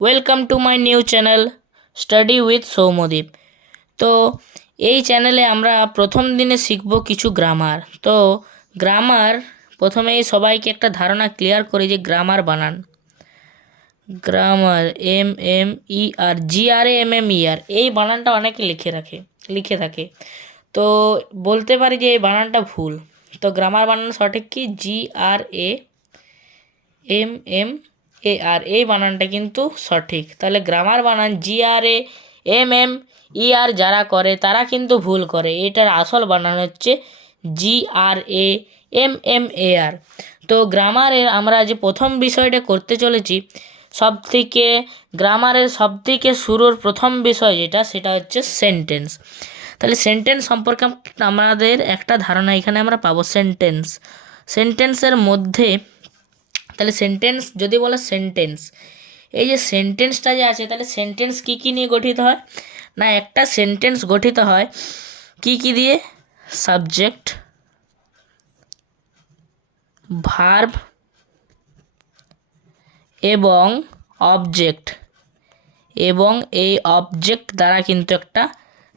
Welcome to my new channel study with Soumyadeep. তো এই চ্যানেলে আমরা প্রথম দিনে শিখব কিছু গ্রামার। তো গ্রামার প্রথমেই সবাইকে একটা ধারণা ক্লিয়ার করি যে গ্রামার বানান। গ্রামার GRAMMER এই বানানটা অনেকে লিখে থাকে। তো বলতে পারি যে এই বানানটা ভুল। তো গ্রামার বানান সঠিক কি GRAMMER, এই বানানটা কিন্তু সঠিক। তাহলে গ্রামার বানান GRAMMER যারা করে তারা কিন্তু ভুল করে। এটার আসল বানান হচ্ছে GRAMMER। তো গ্রামারের আমরা যে প্রথম বিষয়টা করতে চলেছি, গ্রামারের সবথেকে শুরুর প্রথম বিষয় সেটা হচ্ছে সেন্টেন্স। তাহলে সেন্টেন্স সম্পর্কে আমাদের একটা ধারণা এখানে আমরা পাবো। সেন্টেন্সের মধ্যে, তাহলে সেন্টেন্স যদি বলে সেন্টেন্স, এই যে সেন্টেন্সটা যে আছে, তাহলে সেন্টেন্স কী নিয়ে গঠিত হয় না, একটা সেন্টেন্স গঠিত হয় কি দিয়ে? সাবজেক্ট, ভার্ব এবং অবজেক্ট, এবং এই অবজেক্ট দ্বারা কিন্তু একটা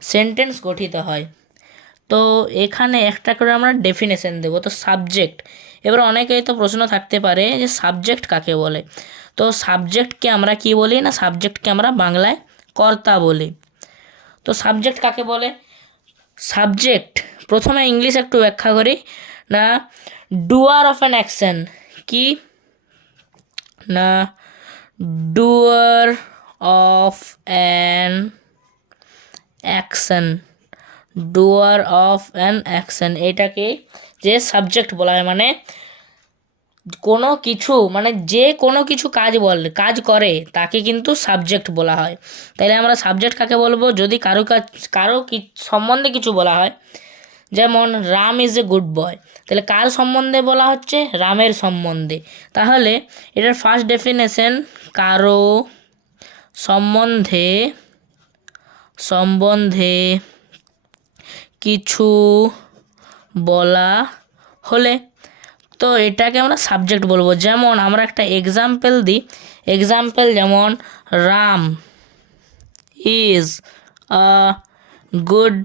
সেন্টেন্স গঠিত হয়। তো এখানে একটা করে আমরা ডেফিনেশন দেবো। তো সাবজেক্ট, এবার অনেকেই তো প্রশ্ন থাকতে পারে যে সাবজেক্ট কাকে বলে। তো সাবজেক্টকে আমরা কি বলি না, সাবজেক্টকে আমরা বাংলায় কর্তা বলি। তো সাবজেক্ট কাকে বলে? সাবজেক্ট প্রথমে ইংলিশ একটু ব্যাখ্যা করি না, ডুয়ার অফ অ্যান অ্যাকশন। কি না, doer of an action, doer of an action, এটাকে যে সাবজেক্ট বলা হয়। মানে কোনো কিছু, মানে যে কোনো কিছু কাজ করে তাকে কিন্তু সাবজেক্ট বলা হয়। তাইলে আমরা সাবজেক্ট কাকে বলবো? যদি কারো সম্বন্ধে কিছু বলা হয়, যেমন Ram is a good boy, তাহলে কার সম্বন্ধে বলা হচ্ছে? রামের সম্বন্ধে। তাহলে এটার ফার্স্ট ডেফিনেশন, কারো সম্বন্ধে কিছু বলা হলে তো এটাকে আমরা সাবজেক্ট বলবো। যেমন আমরা একটা এক্সাম্পল দিই, যেমন Ram is a good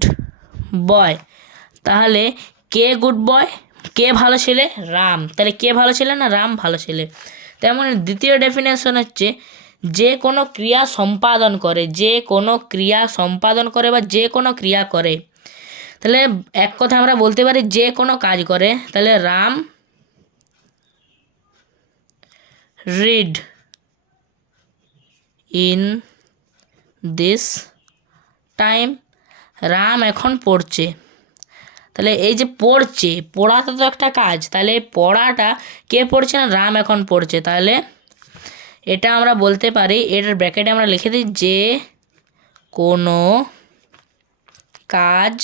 boy. তাহলে কে গুড বয়? কে ভালো ছেলে? রাম। তাহলে কে ভালো ছেলে না, রাম ভালো ছেলে। তেমন দ্বিতীয় ডেফিনেশন হচ্ছে যে কোনো ক্রিয়া সম্পাদন করে, বা যে কোনো ক্রিয়া করে। তাহলে এক কথা আমরা বলতে পারি যে কোনো কাজ করে। তাহলে Ram read in this time, Ram এখন পড়ছে। তাহলে এই যে পড়ছে, পড়াটা তো একটা কাজ, তাহলে পড়াটা কে পড়ছে না, রাম এখন পড়ছে। তাহলে এটা আমরা বলতে পারি, এটার ব্র্যাকেটে আমরা লিখে দিই যে কোনো কাজ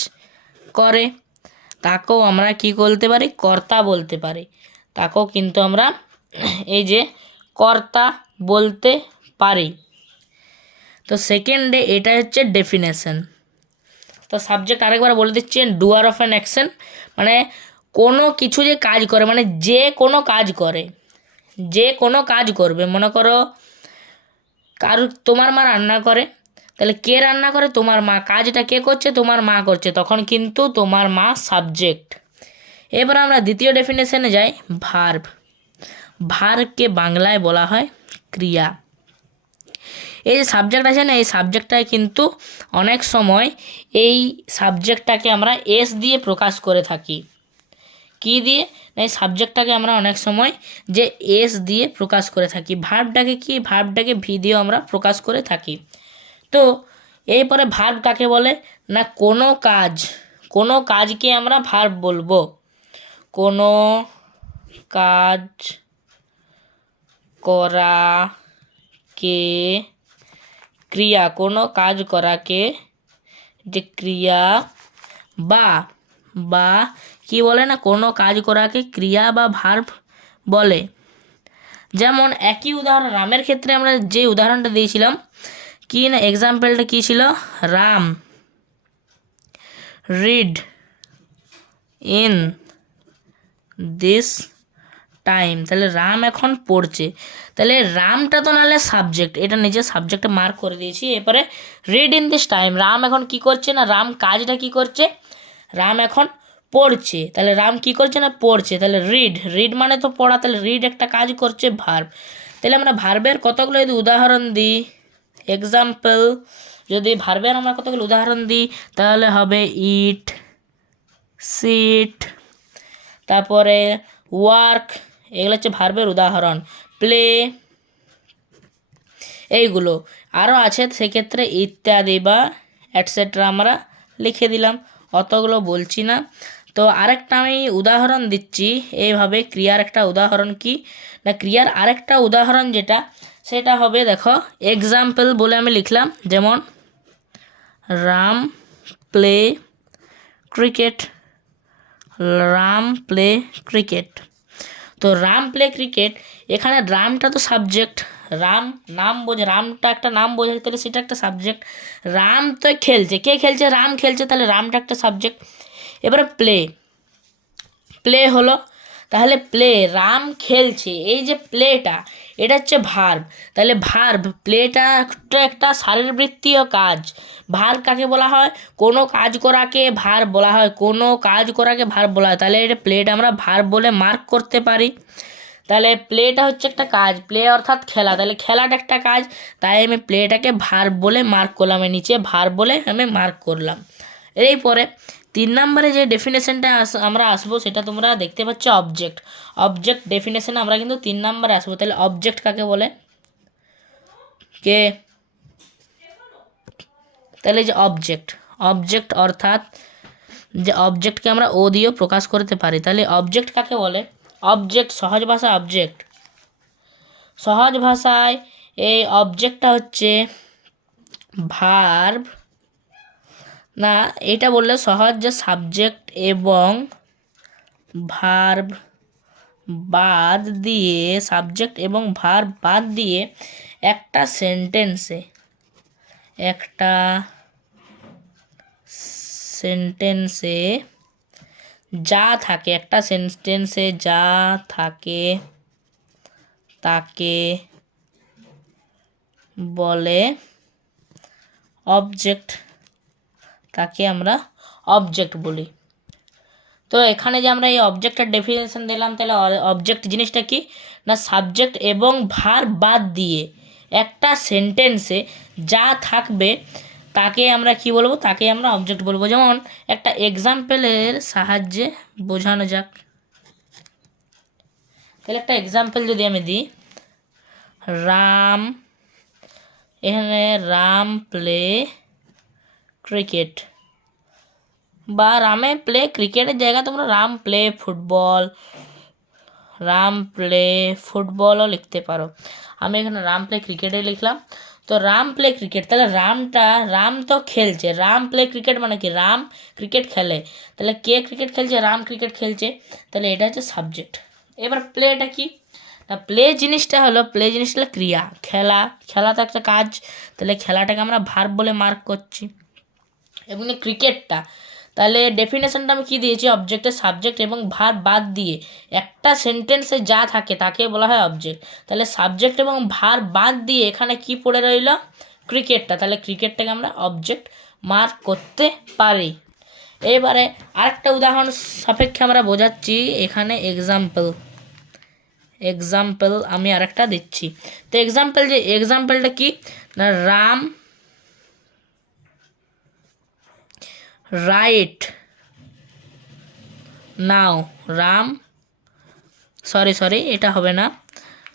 করে তাকেও আমরা কি বলতে পারি? কর্তা বলতে পারি। তাকেও কিন্তু আমরা এই যে কর্তা বলতে পারি। তো সেকেন্ডে এটা হচ্ছে ডেফিনেশন। তো সাবজেক্ট আরেকবার বলে দিচ্ছি, ডুয়ার অফ অ্যান অ্যাকশন, মানে কোনো কিছু যে কাজ করে, মানে যে কোনো কাজ করে, যে কোনো কাজ করবে। মনে করো তোমার মা রান্না করে, তাহলে কে রান্না করে? তোমার মা। কাজটা কে করছে? তোমার মা করছে। তখন কিন্তু তোমার মা সাবজেক্ট। এবার আমরা দ্বিতীয় ডেফিনেশনে যাই, ভার্বকে বাংলায় বলা হয় ক্রিয়া। এই যে সাবজেক্ট আছে না, এই সাবজেক্টটায় কিন্তু অনেক সময় এই সাবজেক্টটাকে আমরা এস দিয়ে প্রকাশ করে থাকি। কি দিয়ে না, এই সাবজেক্টটাকে আমরা অনেক সময় যে এস দিয়ে প্রকাশ করে থাকি। ভার্বটাকে ভি দিয়েও আমরা প্রকাশ করে থাকি। তো এরপরে ভার্ব কাকে বলে না, কোনো কাজকে আমরা ভার্ব বলবো। কোনো কাজ করাকে ক্রিয়া, কোনো কাজ করাকে যে ক্রিয়া বা কি বলে না, কোনো কাজ করাকে ক্রিয়া বা ভার্ব বলে। যেমন একই উদাহরণ, রামের ক্ষেত্রে আমরা যে উদাহরণটা দিয়েছিলাম, কি না এক্সাম্পলটা কী ছিল? Ram read in this time, তাহলে রাম এখন পড়ছে, তাহলে রামটা তো নাহলে সাবজেক্ট, এটা নিজের সাবজেক্টে মার্ক করে দিয়েছি। এরপরে read in this time, Ram এখন কি করছে না, রাম কাজটা কি করছে, রাম এখন পড়ছে, তাহলে রাম কি করছে না পড়ছে, তাহলে রিড, রিড মানে তো পড়া, তাহলে রিড একটা কাজ করছে ভার্ব। তাহলে আমরা ভার্বের কতগুলো যদি উদাহরণ দিই, এক্সাম্পল, যদি ভার্বের আমরা কতগুলো উদাহরণ দিই তাহলে হবে ইট, সিট, তারপরে ওয়ার্ক, এগুলো হচ্ছে ভার্বের উদাহরণ, প্লে, এইগুলো আরও আছে, সেক্ষেত্রে ইত্যাদি বা অ্যাটসেট্রা আমরা লিখে দিলাম, অতগুলো বলছি না। তো আরেকটা আমি উদাহরণ দিচ্ছি এইভাবে, ক্রিয়ার একটা উদাহরণ কি না, ক্রিয়ার আরেকটা উদাহরণ যেটা সেটা হবে, দেখো এক্সাম্পল বলে আমি লিখলাম, যেমন Ram play cricket, Ram play cricket. তো রাম প্লে ক্রিকেট, এখানে রামটা তো সাবজেক্ট, রাম নাম বোঝে, রামটা একটা নাম বোঝায়, তাহলে সেটা একটা সাবজেক্ট। রাম তো খেলছে, কে খেলছে, রাম খেলছে, তাহলে রামটা একটা সাবজেক্ট। এবারে প্লে, প্লে হলো, তাহলে প্লে, রাম খেলছে, এই যে প্লেটা এটা হচ্ছে ভার্ব, তাহলে ভার্ব, প্লেটা একটা শারীরবৃত্তীয় কাজ। ভার্ব কাকে বলা হয়, কোনো কাজ করাকে ভার্ব বলা হয়, কোনো কাজ করাকে ভার্ব বলা হয়, তাহলে এটা প্লেটা আমরা ভার্ব বলে মার্ক করতে পারি। তাহলে প্লেটা হচ্ছে একটা কাজ, প্লে অর্থাৎ খেলা, তাহলে খেলাটা একটা কাজ, তাই আমি প্লেটাকে ভার্ব বলে মার্ক করলাম, নিচে ভার্ব বলে আমি মার্ক করলাম। এরপরে 3 নম্বরে যে ডেফিনেশনটা আমরা আসবো সেটা তোমরা দেখতে পাচ্ছ অবজেক্ট, অবজেক্ট ডেফিনেশন আমরা কিন্তু 3 নম্বরে আসবো। তাহলে অবজেক্ট কাকে বলে, কে, তাহলে যে অবজেক্ট, অবজেক্ট অর্থাৎ যে অবজেক্টকে আমরা ও দিয়েও প্রকাশ করতে পারি, তাহলে অবজেক্ট কাকে বলে, অবজেক্ট সহজ ভাষা, অবজেক্ট সহজ ভাষায় এই অবজেক্টটা হচ্ছে ভার্ব, না এটা বললে সহজ, যে সাবজেক্ট এবং ভার্ব বাদ দিয়ে, সাবজেক্ট এবং ভার্ব বাদ দিয়ে একটা সেন্টেন্সে, একটা সেন্টেন্সে যা থাকে, একটা সেন্টেন্সে যা থাকে তাকে বলে অবজেক্ট, তাকে আমরা অবজেক্ট বলি। তো এখানে যে আমরা এই অবজেক্টের ডেফিনেশন দিলাম, তাহলে অবজেক্ট জিনিসটা কি না, সাবজেক্ট এবং ভার্ব বাদ দিয়ে একটা সেন্টেন্সে যা থাকবে তাকে আমরা কি বলবো, তাকে আমরা অবজেক্ট বলবো। যেমন একটা এক্সাম্পলের সাহায্যে বোঝানো যাক, তাহলে একটা এক্সাম্পল যদি আমি দিই, রাম, এখানে রাম প্লে ক্রিকেট, বা রামে প্লে ক্রিকেটের জায়গায় তোমরা Ram play football, Ram play ফুটবলও লিখতে পারো, আমি এখানে রাম প্লে ক্রিকেটে লিখলাম। তো রাম প্লে ক্রিকেট, তাহলে রামটা, রাম তো খেলছে, রাম প্লে ক্রিকেট মানে কি, রাম ক্রিকেট খেলে, তাহলে কে ক্রিকেট খেলছে, রাম ক্রিকেট খেলছে, তাহলে এটা হচ্ছে সাবজেক্ট। এবার প্লেটা কি না, প্লে জিনিসটা হলো, প্লে জিনিসটা হলো ক্রিয়া, খেলা, খেলা তো একটা কাজ, তাহলে খেলাটাকে আমরা ভার্ব বলে মার্ক করছি। এবং ক্রিকেটটা, তাহলে ডেফিনেশনটা আমি কী দিয়েছি, অবজেক্টের সাবজেক্ট এবং ভার্ব বাদ দিয়ে একটা সেন্টেন্সে যা থাকে তাকে বলা হয় অবজেক্ট, তাহলে সাবজেক্ট এবং ভার্ব বাদ দিয়ে এখানে কি পড়ে রইল, ক্রিকেটটা, তাহলে ক্রিকেটটাকে আমরা অবজেক্ট মার্ক করতে পারি। এবারে আরেকটা উদাহরণ সাপেক্ষে আমরা বোঝাচ্ছি, এখানে এক্সাম্পল, এক্সাম্পল আমি আরেকটা দিচ্ছি। তো এক্সাম্পল, যে এক্সাম্পলটা কি না, Ram right now, Ram, sorry এটা হবে না।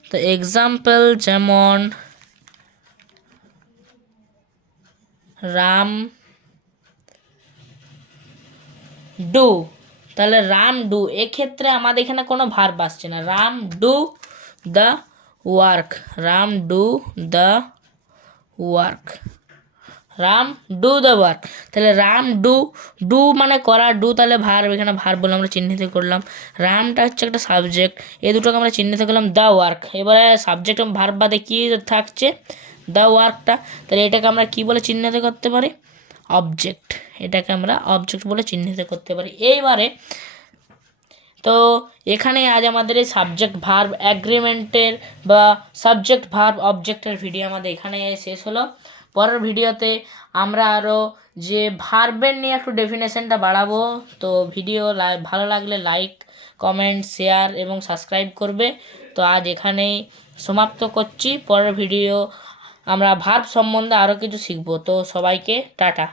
তো এক্সাম্পল যেমন রাম ডু, তাহলে রাম ডু, এক্ষেত্রে আমাদের এখানে কোনো ভার্ব আসছে না, Ram do the work, Ram do the work, Ram do the work, তাহলে রাম ডু, ডু মানে করা, ডু তাহলে ভার্ব, এখানে ভার্ব বলে আমরা চিহ্নিত করলাম, রামটা হচ্ছে একটা সাবজেক্ট, এই দুটোকে আমরা চিহ্নিত করলাম দ্য ওয়ার্ক। এবারে সাবজেক্ট এবং ভার্ব বাদে কী থাকছে, দ্য ওয়ার্কটা, তাহলে এটাকে আমরা কি বলে চিহ্নিত করতে পারি, অবজেক্ট, এটাকে আমরা অবজেক্ট বলে চিহ্নিত করতে পারি। এইবারে তো এখানে আজ আমাদের এই সাবজেক্ট ভার্ব অ্যাগ্রিমেন্টের বা সাবজেক্ট ভার্ব অবজেক্টের ভিডিও আমাদের এখানে শেষ হলো। পরের ভিডিওতে আমরা আরও যে ভার্বের নিয়ে একটু ডেফিনেশনটা বাড়াবো। তো ভিডিও ভালো লাগলে লাইক, কমেন্ট, শেয়ার এবং সাবস্ক্রাইব করবে। তো আজ এখানেই সমাপ্ত করছি। পরের ভিডিও আমরা ভার্ব সম্বন্ধে আরও কিছু শিখবো। তো সবাইকে টাটা।